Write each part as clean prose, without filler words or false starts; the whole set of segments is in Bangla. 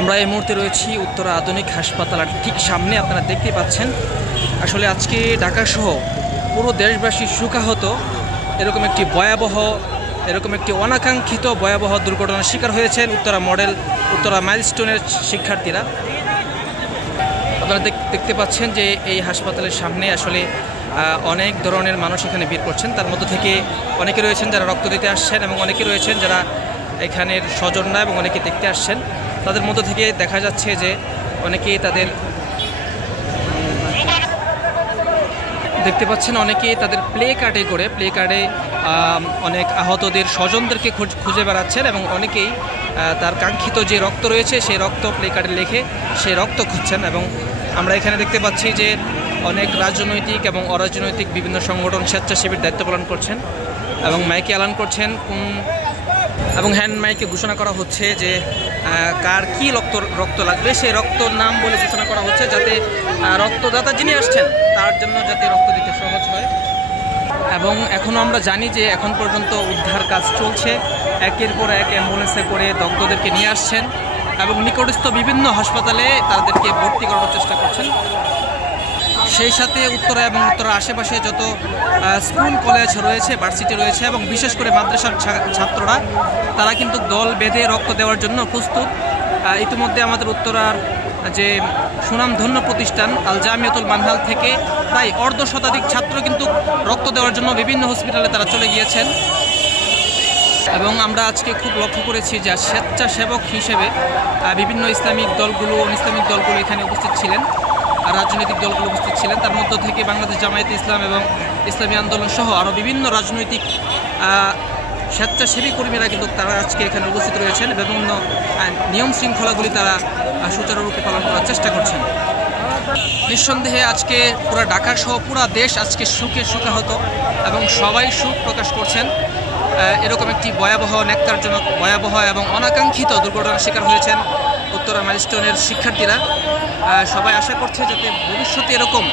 আমরা এই মুহূর্তে রয়েছি উত্তরা আধুনিক হাসপাতাল, আর ঠিক সামনে আপনারা দেখতে পাচ্ছেন আসলে আজকে ঢাকা সহ পুরো দেশবাসী শোকাহত এরকম একটি অনাকাঙ্ক্ষিত ভয়াবহ দুর্ঘটনার শিকার হয়েছেন উত্তরা মাইলস্টোনের শিক্ষার্থীরা। আপনারা দেখতে পাচ্ছেন যে এই হাসপাতালের সামনে আসলে অনেক ধরনের মানুষ এখানে ভিড় করছেন। তার মধ্য থেকে অনেকে রয়েছেন যারা রক্ত দিতে আসছেন এবং অনেকে রয়েছেন যারা এখানের স্বজনরা এবং অনেকে দেখতে আসছেন। তাদের মধ্য থেকে দেখা যাচ্ছে যে অনেকেই দেখতে পাচ্ছেন অনেকেই তাদের প্লে কার্ডে অনেক আহতদের স্বজনদেরকে খুঁজে বেড়াচ্ছেন এবং অনেকেই তার কাঙ্ক্ষিত যে রক্ত রয়েছে সেই রক্ত প্লে কার্ডে লিখে সেই রক্ত খুঁজছেন। এবং আমরা এখানে দেখতে পাচ্ছি যে অনেক রাজনৈতিক এবং অরাজনৈতিক বিভিন্ন সংগঠন স্বেচ্ছাসেবীর দায়িত্ব পালন করছেন এবং মাইকে এলান করছেন এবং হ্যান্ড মাইকে ঘোষণা করা হচ্ছে যে কার কি রক্ত লাগবে সেই রক্তর নাম বলে ঘোষণা করা হচ্ছে, যাতে রক্তদাতা যিনি আসছেন তার জন্য যাতে রক্ত দিতে সহজ হয়। এবং এখনও আমরা জানি যে এখন পর্যন্ত উদ্ধার কাজ চলছে, একের পর এক অ্যাম্বুলেন্সে করে দগ্ধদেরকে নিয়ে আসছেন এবং নিকটস্থ বিভিন্ন হাসপাতালে তাদেরকে ভর্তি করানোর চেষ্টা করছেন। সেই সাথে উত্তরা এবং উত্তরার আশেপাশে যত স্কুল কলেজ রয়েছে, ভার্সিটি রয়েছে এবং বিশেষ করে মাদ্রাসার ছাত্ররা তারা কিন্তু দল বেঁধে রক্ত দেওয়ার জন্য প্রস্তুত। ইতিমধ্যে আমাদের উত্তরার যে সুনামধন্য প্রতিষ্ঠান আল জামিয়াতুল মানহাল থেকে প্রায় অর্ধশতাধিক ছাত্র কিন্তু রক্ত দেওয়ার জন্য বিভিন্ন হসপিটালে তারা চলে গিয়েছেন। এবং আমরা আজকে খুব লক্ষ্য করেছি যে স্বেচ্ছাসেবক হিসেবে বিভিন্ন ইসলামিক দলগুলো এখানে উপস্থিত ছিলেন, রাজনৈতিক দলগুলো উপস্থিত ছিলেন। তার মধ্য থেকে বাংলাদেশ জামায়াতে ইসলাম এবং ইসলামী আন্দোলন সহ আরও বিভিন্ন রাজনৈতিক স্বেচ্ছাসেবী কর্মীরা কিন্তু তারা আজকে এখানে উপস্থিত রয়েছেন। বিভিন্ন নিয়ম শৃঙ্খলাগুলি তারা সুচারুরূপে পালন করার চেষ্টা করছেন। নিঃসন্দেহে আজকে পুরা ঢাকা সহ পুরা দেশ আজকে শোকাহত এবং সবাই শোক প্রকাশ করছেন। এরকম একটি ভয়াবহ এবং অনাকাঙ্ক্ষিত দুর্ঘটনার শিকার হয়েছেন উত্তরা মাইলস্টোনের শিক্ষার্থীরা। সবাই আশা করছে যাতে ভবিষ্যতে এরকম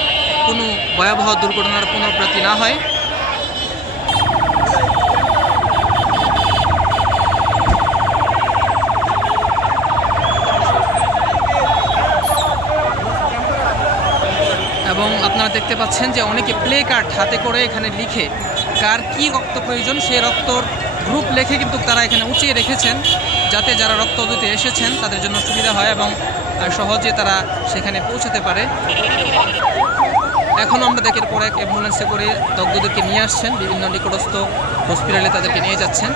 কোনো ভয়াবহ দুর্ঘটনার পুনরাবৃত্তি না হয়। এবং আপনারা দেখতে পাচ্ছেন যে অনেকে প্লে কার্ড হাতে করে এখানে লিখে কার কি রক্ত প্রয়োজন সেই রক্তর গ্রুপ লিখে কিন্তু তারা এখানে উঁচিয়ে রেখেছেন, যাতে যারা রক্ত দিতে এসেছেন তাদের জন্য সুবিধা হয় এবং সহজে তারা সেখানে পৌঁছাতে পারে। এখন আমরা একের পর এক অ্যাম্বুলেন্সে করে দগ্ধদেরকে নিয়ে আসছেন, বিভিন্ন নিকটস্থ হসপিটালে তাদেরকে নিয়ে যাচ্ছেন।